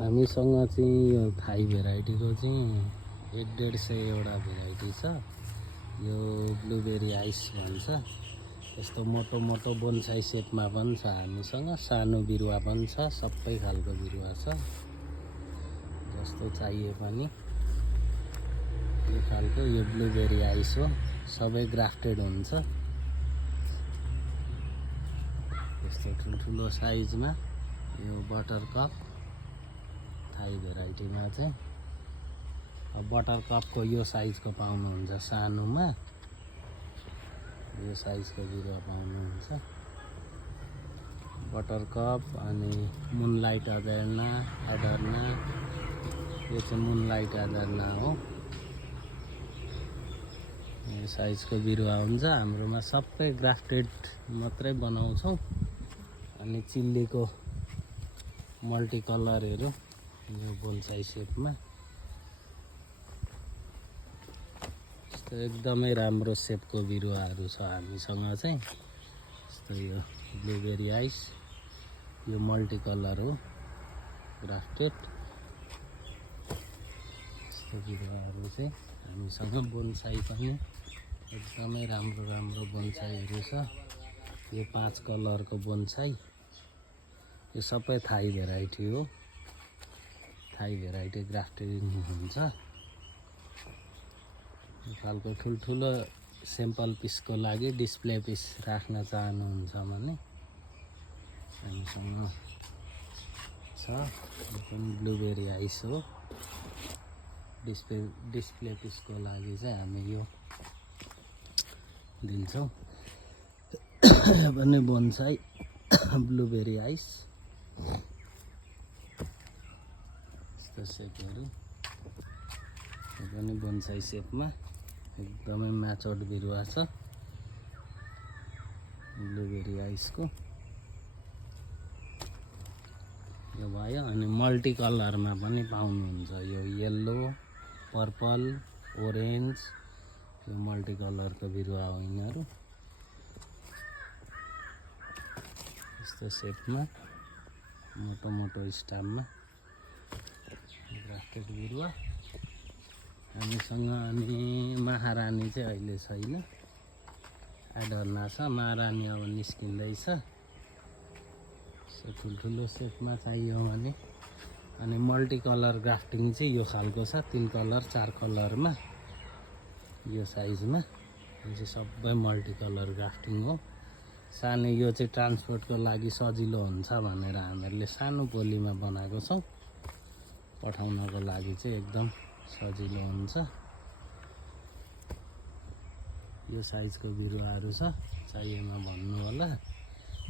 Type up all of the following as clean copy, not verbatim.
हामीसँग चाहिँ यो थाई भेराइटीको चाहिँ 150 एउटा भेराइटी छ। यो ब्लुबेरी आइस भन्छ। यस्तो मोटो मोटो बोनसाई सेपमा पनि छ हामीसँग, सानो बिरुवा पनि छ, सबै खालको बिरुवा छ। जस्तो चाहिए पनि यो खालको यो ब्लुबेरी आइस हो, सबै ग्राफ्टेड हुन्छ। यस्तो ठुल्ठुलो साइजमा यो बटर कप थाई भेराइटीमा चाहिँ बटर कपको यो साइजको पाउनुहुन्छ, सानोमा यो साइजको बिरुवा पाउनुहुन्छ। बटर कप अनि मुनलाइट अदर्ना यो चाहिँ मुनलाइट अदर्ना हो। यो साइजको बिरुवा हुन्छ। हाम्रोमा सबै ग्राफ्टेड मात्रै बनाउँछौँ। अनि चिल्लीको मल्टी कलरहरू यो बोनसाई सेपमा यस्तो एकदमै राम्रो सेपको बिरुवाहरू छ हामीसँग चाहिँ। यस्तो यो ब्लुबेरी आइस, यो मल्टी कलर हो, ग्राफ्टेड। यस्तो बिरुवाहरू चाहिँ हामीसँग बोनसाई पनि एकदमै राम्रो राम्रो बोनसाईहरू छ। यो 5 कलरको बोनसाई, यो सबै थाई भेराइटी हो। थाई भेराइटी ग्राफ्टिङ हुन्छ। यो खालको ठुल्ठुलो सेम्पल पिसको लागि डिस्प्ले पिस राख्न चाहनुहुन्छ भने हामीसँग छ। यो पनि ब्लुबेरी आइस हो। डिस्प्ले पिसको लागि चाहिँ हामी यो दिन्छौँ। यो पनि बोनसाई ब्लुबेरी आइस, यस्तो सेपहरू। यो पनि बोनसाई सेपमा एकदमै म्याचोर्ड बिरुवा छ ब्लुबेरी आइसको। यो भयो। अनि मल्टी कलरमा पनि पाउनुहुन्छ, यो येल्लो, पर्पल, ओरेन्ज, यो मल्टी कलरको बिरुवा हो यिनीहरू। यस्तो सेपमा मोटो मोटो स्टाममा ग्राफ्टेड बिरुवा हामीसँग। अनि महारानी चाहिँ अहिले छैन, एडर्ना छ। महारानी अब निस्किँदैछ। ठुल्ठुलो सेपमा चाहियो भने। अनि मल्टी कलर ग्राफ्टिङ चाहिँ यो खालको छ, 3 कलर 4 कलरमा यो साइजमा। यो चाहिँ सबै मल्टी कलर ग्राफ्टिङ हो। सानो यो चाहिँ ट्रान्सपोर्टको लागि सजिलो हुन्छ भनेर हामीहरूले सानो पोलीमा बनाएको छौँ। पठाउनको लागि चाहिँ एकदम सजिलो हुन्छ। यो साइजको बिरुवाहरू छ, चाहिएमा भन्नु होला।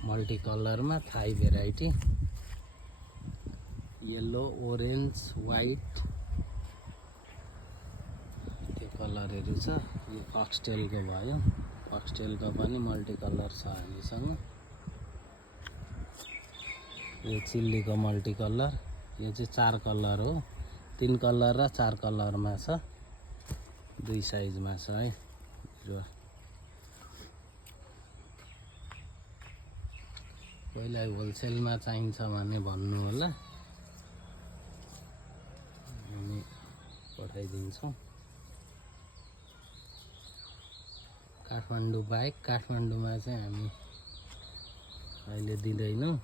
मल्टी कलरमा थाई भेराइटी, येल्लो, ओरेन्ज, वाइट, त्यो कलरहरू छ। यो फक्सटेलको भयो, फक्सटेलको पनि मल्टी कलर छ हामीसँग। यो चिल्लीको मल्टी कलर, यो चाहिँ 4 कलर हो, 3 कलर र 4 कलरमा छ। 2 साइजमा छ है बिरुवा। पहिला होलसेलमा चाहिन्छ भने भन्नु होला, हामी पठाइदिन्छौँ। काठमाडौँ बाहेक, काठमाडौँमा चाहिँ हामी अहिले दिँदैनौँ।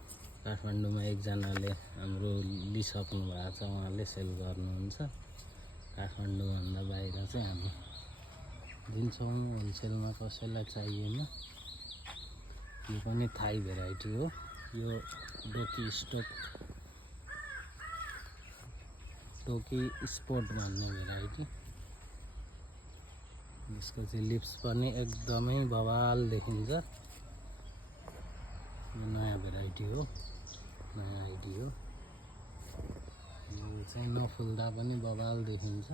काठमाडौँमा एकजनाले हाम्रो लिइसक्नु भएको छ, उहाँले सेल गर्नुहुन्छ। काठमाडौँभन्दा बाहिर चाहिँ हामी दिन्छौँ होलसेलमा, कसैलाई चाहिएमा। यो पनि थाई भेराइटी हो। यो टोकी स्पोर्ट भन्ने भेराइटी। यसको चाहिँ लिप्स पनि एकदमै बवाल देखिन्छ। यो नयाँ भेराइटी हो, नयाँ आइडी हो। यो चाहिँ नफुल्दा पनि बवाल देखिन्छ।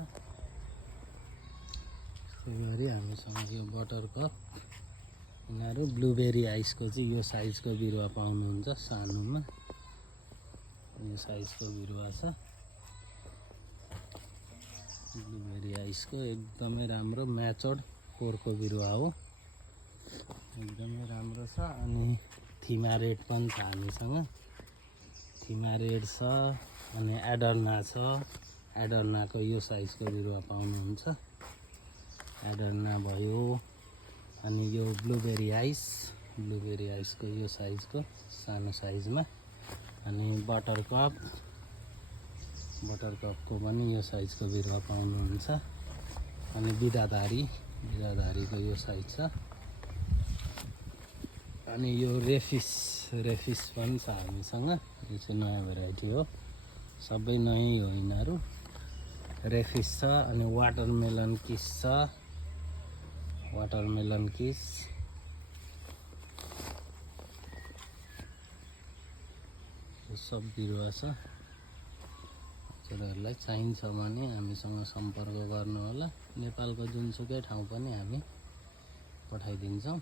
त्यही गरी हामीसँग यो बटर कप, यिनीहरू ब्लुबेरी आइसको चाहिँ यो साइजको बिरुवा पाउनुहुन्छ, सानोमा यो साइजको बिरुवा छ। ब्लुबेरी आइसको एकदमै राम्रो म्याचोर्ड कोरको बिरुवा हो, एकदमै राम्रो छ। अनि थिमा रेड पनि छ हामीसँग। थिमा रेड छ, अनि एडर्ना छ, एडर्नाको यो साइजको बिरुवा पाउनुहुन्छ। एडर्ना भयो, अनि यो ब्लुबेरी आइसको यो साइजको सानो साइजमा, अनि बटरकपको पनि यो साइजको बिरुवा पाउनुहुन्छ। अनि बिदाधारीको यो साइज छ। अनि यो रेफिस पनि छ हामीसँग। यो चाहिँ नयाँ भेराइटी हो, सबै नयाँ हो यिनीहरू। रेफिस छ, अनि वाटरमेलन किस छ, वाटरमेलन किस। यो सब बिरुवा छ। हजुरहरूलाई चाहिन्छ भने हामीसँग सम्पर्क गर्नुहोला। नेपालको जुनसुकै ठाउँ पनि हामी पठाइदिन्छौँ।